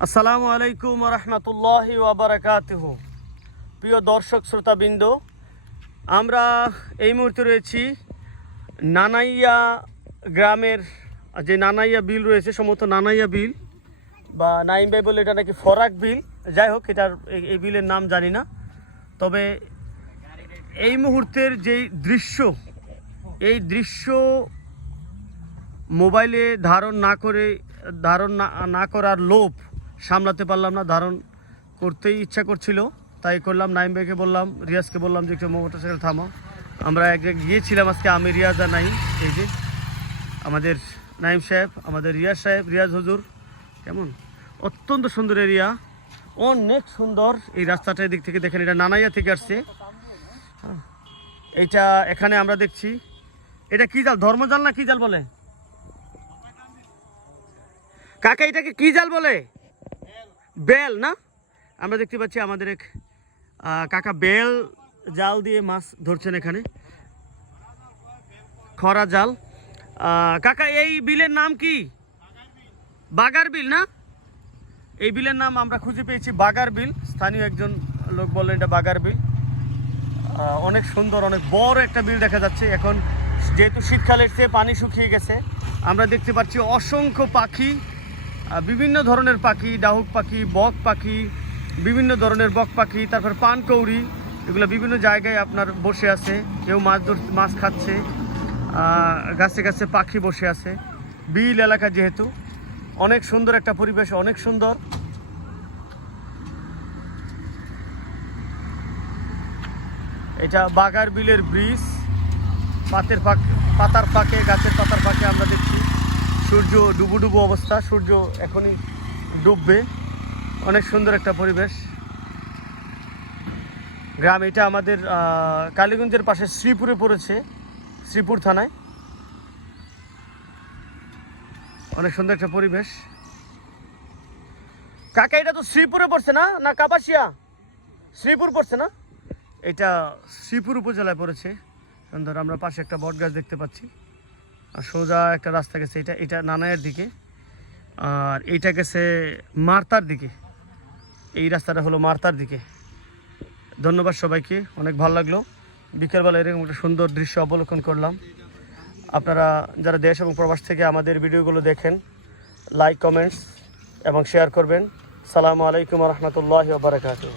আসসালামু আলাইকুম রহমতুল্লাহ ওবরাকাতুহ প্রিয় দর্শক, শ্রোতাবৃন্দ, আমরা এই মুহূর্তে রয়েছি নানাইয়া গ্রামের, যে নানাইয়া বিল রয়েছে, সম্ভবত নানাইয়া বিল বা নাইম ভাই বলে এটা নাকি ফরাক বিল। যাই হোক, এটার এই- বিলের নাম জানি না। তবে এই মুহূর্তের যেই দৃশ্য, এই দৃশ্য মোবাইলে ধারণ না করে, ধারণ না করার লোভ সামলাতে পারলাম না, ধারণ করতেই ইচ্ছা করছিল। তাই করলাম, নাইম ভাইকে বললাম, রিয়াজকে বললাম যে, একটু মোটরসাইকেল থামো আমরা এক গিয়েছিলাম আজকে, আমি, রিয়াজ আর নাইম। এই যে, আমাদের নাইম সাহেব, আমাদের রিয়াজ সাহেব, রিয়াজ হজুর। কেমন? অত্যন্ত সুন্দর এরিয়া। অনেক সুন্দর। এই রাস্তাটা এদিক থেকে দেখেন, এটা নানাইয়া থেকে আসছে। এটা এখানে আমরা দেখছি। এটা কি জাল? ধর্মজাল না কি জাল বলে? কাকা এটাকে কি জাল বলে? বেল, না? আমরা দেখতে পাচ্ছি আমাদের এক কাকা বেল জাল দিয়ে মাছ ধরছেন এখানে। খরা জাল। কাকা, এই বিলের নাম কি? বাগার বিল, না? এই বিলের নাম আমরা খুঁজে পেয়েছি বাগার বিল। স্থানীয় একজন লোক বললেন এটা বাগার বিল। অনেক সুন্দর, অনেক বড় একটা বিল দেখা যাচ্ছে। এখন যেহেতু শীতকালের চেয়ে পানি শুকিয়ে গেছে, আমরা দেখতে পাচ্ছি অসংখ্য পাখি বিভিন্ন ধরনের পাখি, ডাহুক পাখি, বক পাখি, বিভিন্ন ধরনের বক পাখি, তারপর পানকৌড়ি, এগুলো বিভিন্ন জায়গায় আপনার বসে আছে। কেউ মাছ ধর, মাছ খাচ্ছে গাছে গাছে পাখি বসে আছে। বিল এলাকা যেহেতু, অনেক সুন্দর একটা পরিবেশ, অনেক সুন্দর। এটা বাগার বিলের ব্রিজ। পাতের পাক, পাতার পাকে গাছের পাতার পাকে আমরা সূর্য ডুবু ডুবু অবস্থা, সূর্য এখনই ডুববে। অনেক সুন্দর একটা পরিবেশ। গ্রাম এটা আমাদের কালীগঞ্জের পাশে শ্রীপুরে পড়েছে, শ্রীপুর থানায়। অনেক সুন্দর একটা পরিবেশ। কাকা, এটা তো শ্রীপুরে পড়ছে না? না, কাপাসিয়া? শ্রীপুর পড়ছে না? এটা শ্রীপুর উপজেলায় পড়েছে। সুন্দর, আমরা পাশে একটা বট গাছ দেখতে পাচ্ছি। সোজা একটা রাস্তা গেছে, এটা এটা নানায়ের দিকে। আর এইটা গেছে মার্তার দিকে। এই রাস্তাটা হলো মার্তার দিকে। ধন্যবাদ সবাইকে, অনেক ভালো লাগল। বিকেলবেলা এরকম একটা সুন্দর দৃশ্য অবলোকন করলাম। আপনারা যারা দেশ এবং প্রবাস থেকে আমাদের ভিডিওগুলো দেখেন লাইক কমেন্টস এবং শেয়ার করবেন। সালামু আলাইকুম রহমতুল্লাহ বারকাতুহ।